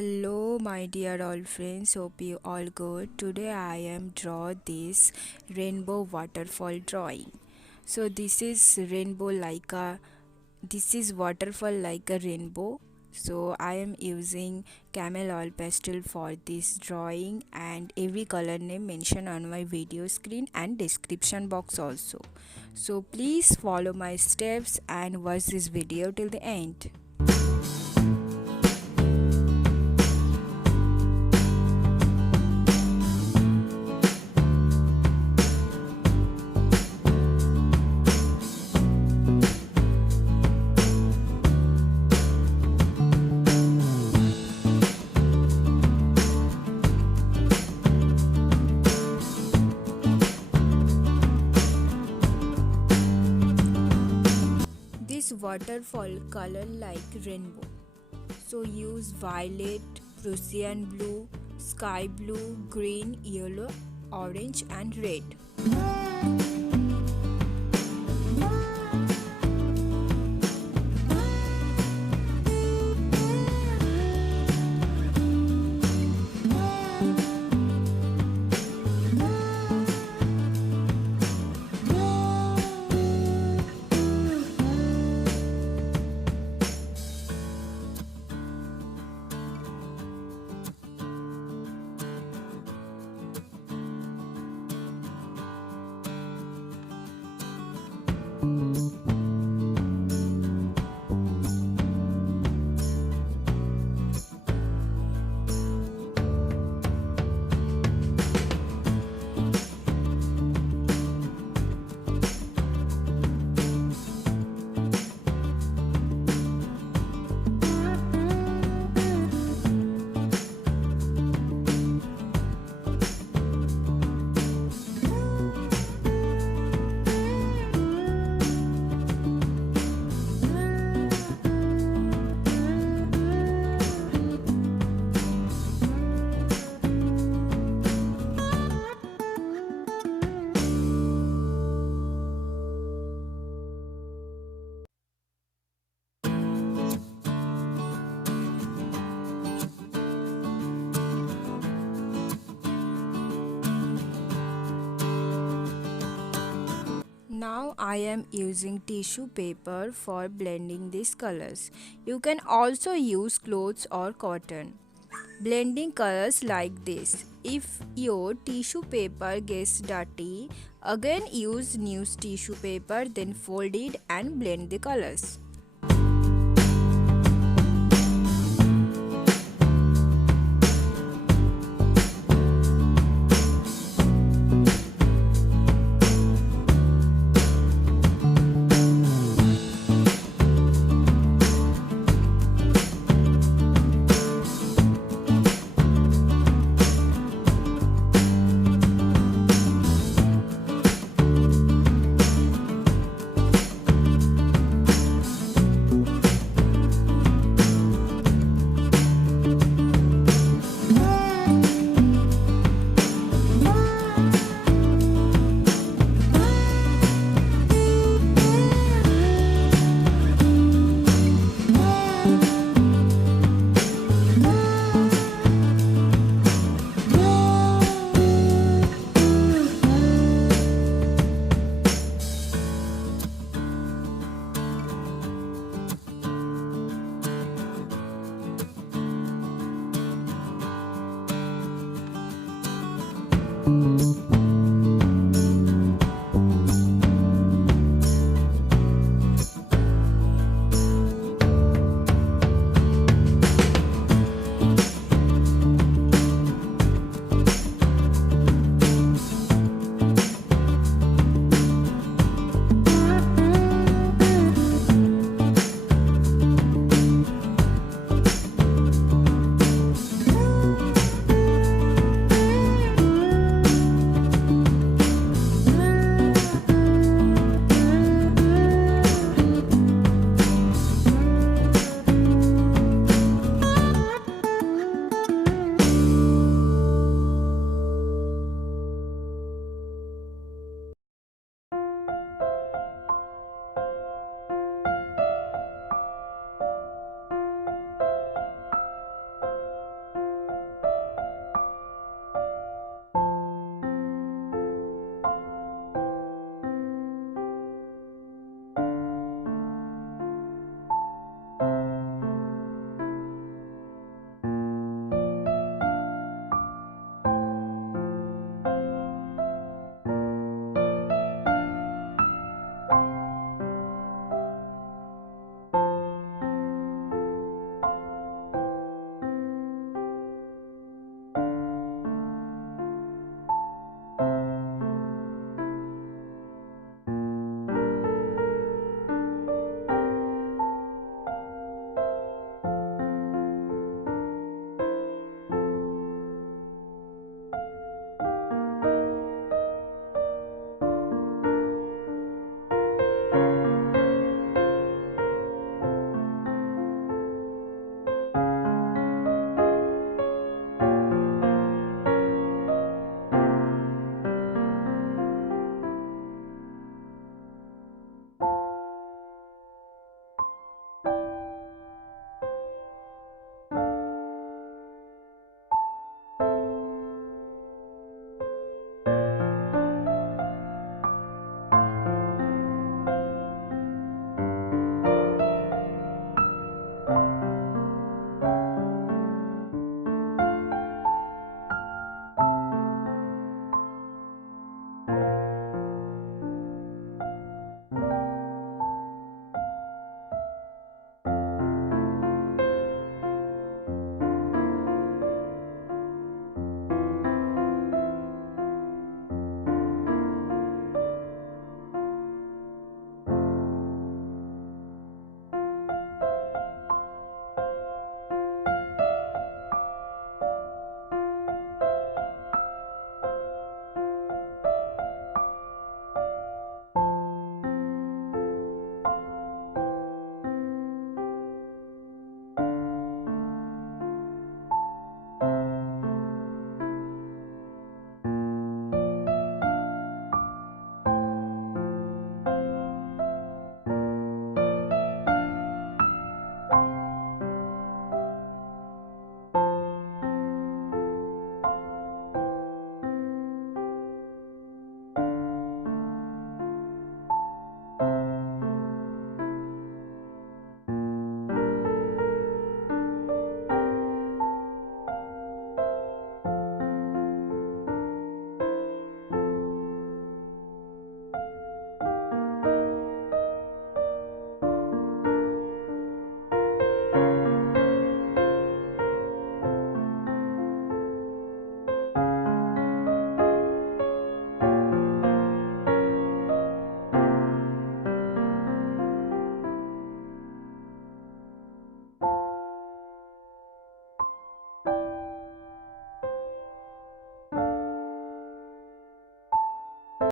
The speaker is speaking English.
Hello my dear all friends, hope you all good. Today I am draw this rainbow waterfall drawing. So this is waterfall like a rainbow. So I am using Camel oil pastel for this drawing and every color name mentioned on my video screen and description box also. So please follow my steps and watch this video till the end. This waterfall color like rainbow. So use violet, Prussian blue, sky blue, green, yellow, orange and red. Now I am using tissue paper for blending these colors. You can also use clothes or cotton. Blending colors like this. If your tissue paper gets dirty, again use new tissue paper, then fold it and blend the colors. Thank you.